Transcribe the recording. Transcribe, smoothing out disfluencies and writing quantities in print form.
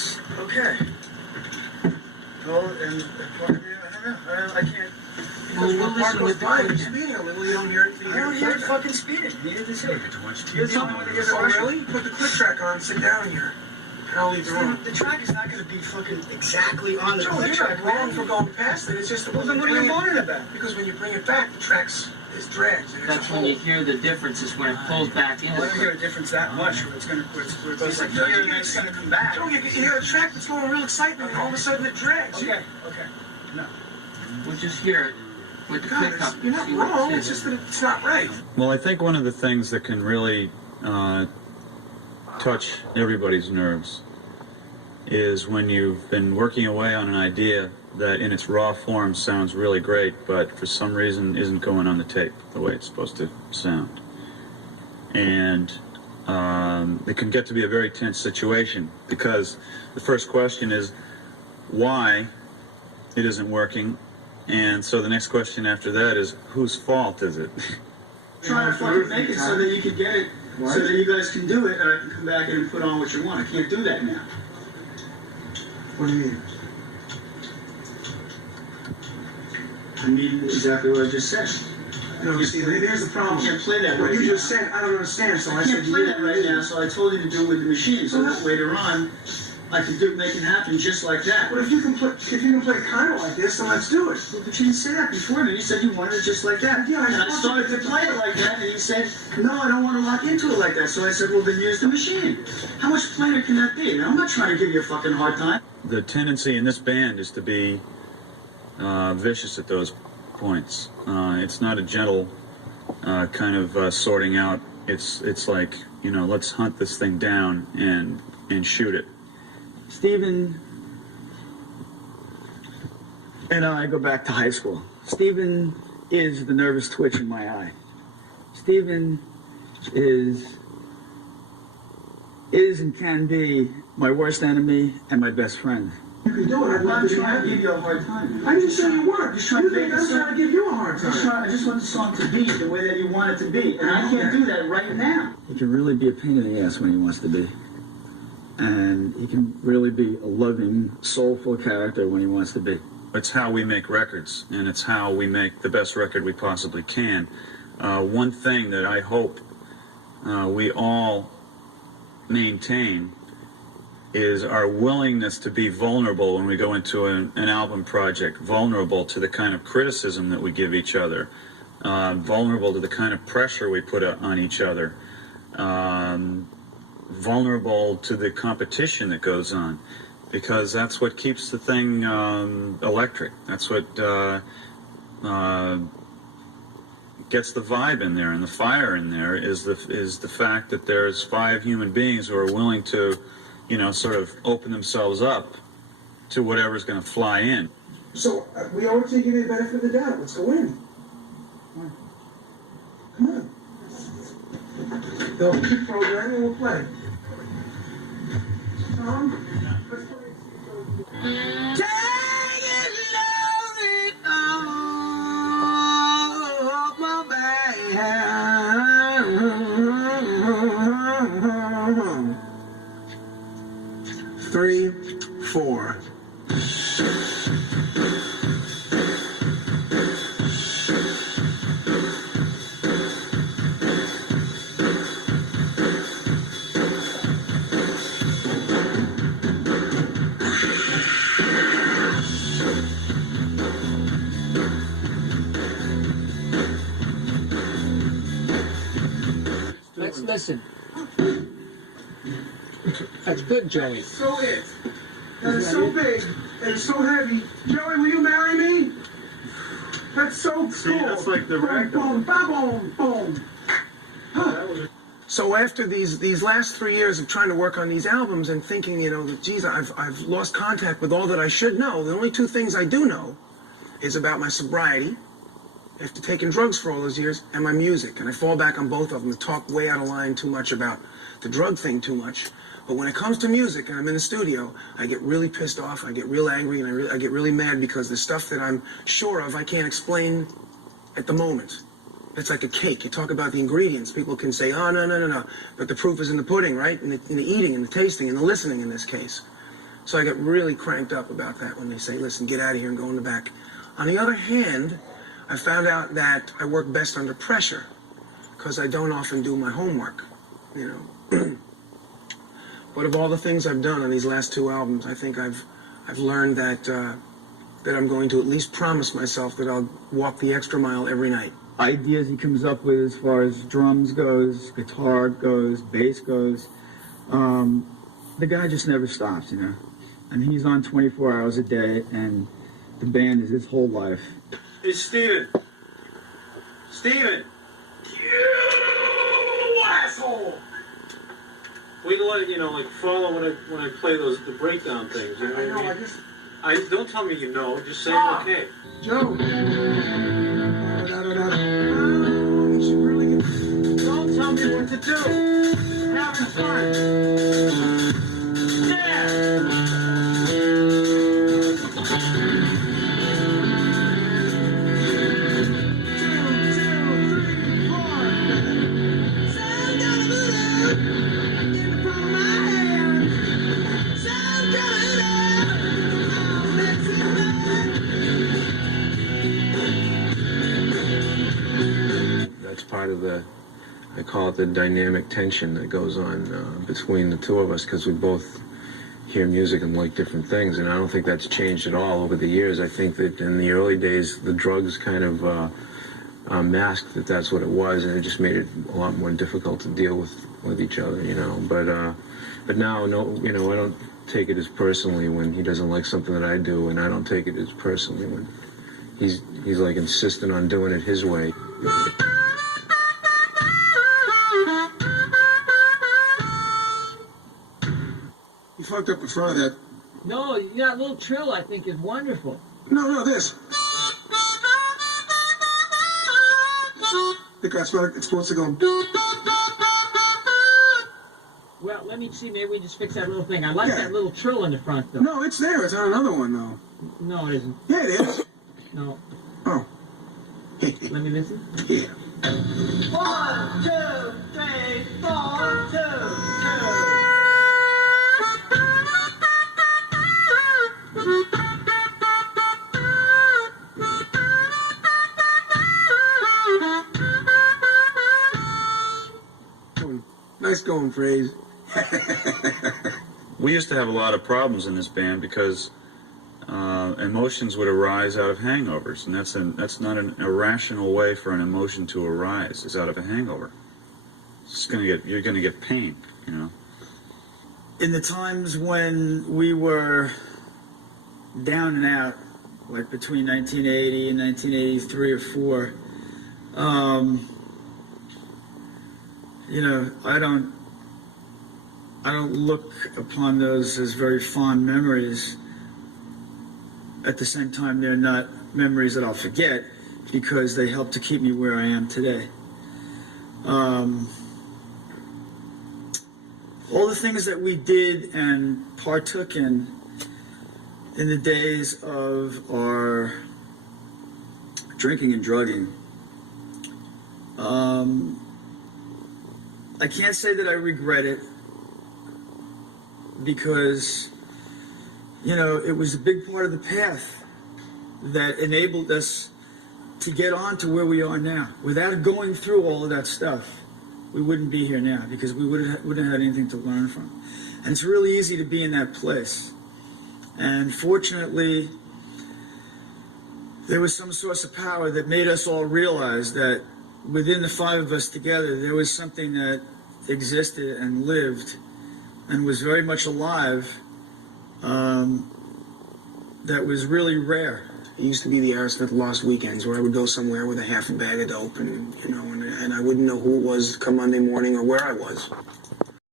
That's okay. Well, and I don't know. I can't. Well, we'll listen with the speeding. I mean, we don't hear anything. I don't hear it fucking speeding. Neither does he. You're telling me when they get the Oh, really? Put the click track on. Sit down here. And I'll leave the room. The track is not going to be fucking exactly on the click you're track. not wrong for going past it. It's just that Well, then what are you moaning about? Because when you bring it back, the track's drags. That's when you hear the difference is when it pulls back into I don't hear a difference that much where it's going to, where it goes like here and then it's going to come back. No, you hear a track that's going real excitement and all of a sudden it drags. Okay. No. We'll just hear it with the pickup. You're not wrong, it's just that it's not right. Well, I think one of the things that can really touch everybody's nerves is when you've been working away on an idea that in its raw form sounds really great, but for some reason isn't going on the tape the way it's supposed to sound. And it can get to be a very tense situation because the first question is why it isn't working, and so the next question after that is whose fault is it? Trying to fucking make it so that you can get it, so that you guys can do it, and I can come back in and put on what you want. I can't do that now. What do you mean? I mean exactly what I just said. No, you see, here's the problem. I can't play that What right you now. just said, I don't understand, so I said can't play that right now, so I told you to do it with the machine, so that later on, I can make it happen just like that. But if you can play kind of like this, then let's do it. Well, but you didn't say that before, then you said you wanted it just like that. Yeah, and I started to play it like that, and you said, no, I don't want to lock into it like that. So I said, well, then use the machine. How much plainer can that be? Now, I'm not trying to give you a fucking hard time. The tendency in this band is to be vicious at those points. It's not a gentle kind of sorting out. It's like, you know, let's hunt this thing down and shoot it. Stephen and I go back to high school. Stephen is the nervous twitch in my eye. Stephen is and can be my worst enemy and my best friend. You can do it. I'm not trying to give you a hard time. I didn't say you weren't. Just trying to make I'm trying to give you a hard time. I just want the song to be the way that you want it to be, and I can't do that right now. He can really be a pain in the ass when he wants to be. And he can really be a loving, soulful character when he wants to be. It's how we make records, and it's how we make the best record we possibly can. One thing that I hope we all maintain is our willingness to be vulnerable when we go into an album project, vulnerable to the kind of criticism that we give each other, vulnerable to the kind of pressure we put on each other, vulnerable to the competition that goes on, because that's what keeps the thing electric. That's what gets the vibe in there and the fire in there is the fact that there's 5 human beings who are willing to, you know, sort of open themselves up to whatever's going to fly in. So we always give you the benefit of the doubt. Let's go in. Come on. They'll keep programming and we'll play. Tom, let's play. Three, 4. Let's listen. That's good, Joey. So it. And it's so big and it's so heavy. Joey, will you marry me? That's so cool. See, that's like the rag. Boom, boom, boom. Huh. So after these last 3 years of trying to work on these albums and thinking, you know, that, geez, I've lost contact with all that I should know. The only 2 things I do know is about my sobriety, after taking drugs for all those years, and my music. And I fall back on both of them. I talk way out of line too much about the drug thing too much. But when it comes to music and I'm in the studio, I get really pissed off, I get real angry, and I get really mad because the stuff that I'm sure of I can't explain at the moment. It's like a cake. You talk about the ingredients. People can say, oh, no. But the proof is in the pudding, right? In the eating, in the tasting, in the listening in this case. So I get really cranked up about that when they say, listen, get out of here and go in the back. On the other hand, I found out that I work best under pressure because I don't often do my homework, you know. But of all the things I've done on these last 2 albums, I think I've learned that that I'm going to at least promise myself that I'll walk the extra mile every night. Ideas he comes up with as far as drums goes, guitar goes, bass goes, the guy just never stops, you know. And he's on 24 hours a day, and the band is his whole life. Hey, Steven. Steven! You asshole! We can let it, you know, like follow when I play the breakdown things. You know what I mean? Don't tell me you know. Just say okay. Joe. You should really get... Don't tell me what to do. Having fun. Yeah. That's part of the, I call it the dynamic tension that goes on between the two of us, because we both hear music and like different things, and I don't think that's changed at all over the years. I think that in the early days, the drugs kind of masked that that's what it was, and it just made it a lot more difficult to deal with each other, you know. But now, no, you know, I don't take it as personally when he doesn't like something that I do, and I don't take it as personally when he's like insistent on doing it his way. You fucked up in front of that. No, that little trill I think is wonderful. No, this. I think that's what it's supposed to go. Well, let me see. Maybe we just fix that little thing. I like Yeah. that little trill in the front, though. No, it's there. It's on another one, though. No, it isn't. Yeah, it is. No. Oh. Let me listen. Yeah. 1, 2, 3, 4, 2, 2. Nice going, phrase. We used to have a lot of problems in this band because emotions would arise out of hangovers, and that's not an irrational way for an emotion to arise. Is out of a hangover. You're gonna get pain, you know. In the times when we were down and out, like between 1980 and 1983 or 4, you know, I don't look upon those as very fond memories. At the same time, they're not memories that I'll forget because they help to keep me where I am today. All the things that we did and partook in the days of our drinking and drugging, I can't say that I regret it because, you know, it was a big part of the path that enabled us to get on to where we are now. Without going through all of that stuff, we wouldn't be here now because we wouldn't have had anything to learn from. And it's really easy to be in that place. And fortunately, there was some source of power that made us all realize that within the 5 of us together, there was something that existed and lived and was very much alive that was really rare. It used to be the Asmithero Lost Weekends, where I would go somewhere with a half a bag of dope, and you know, and I wouldn't know who it was come Monday morning or where I was.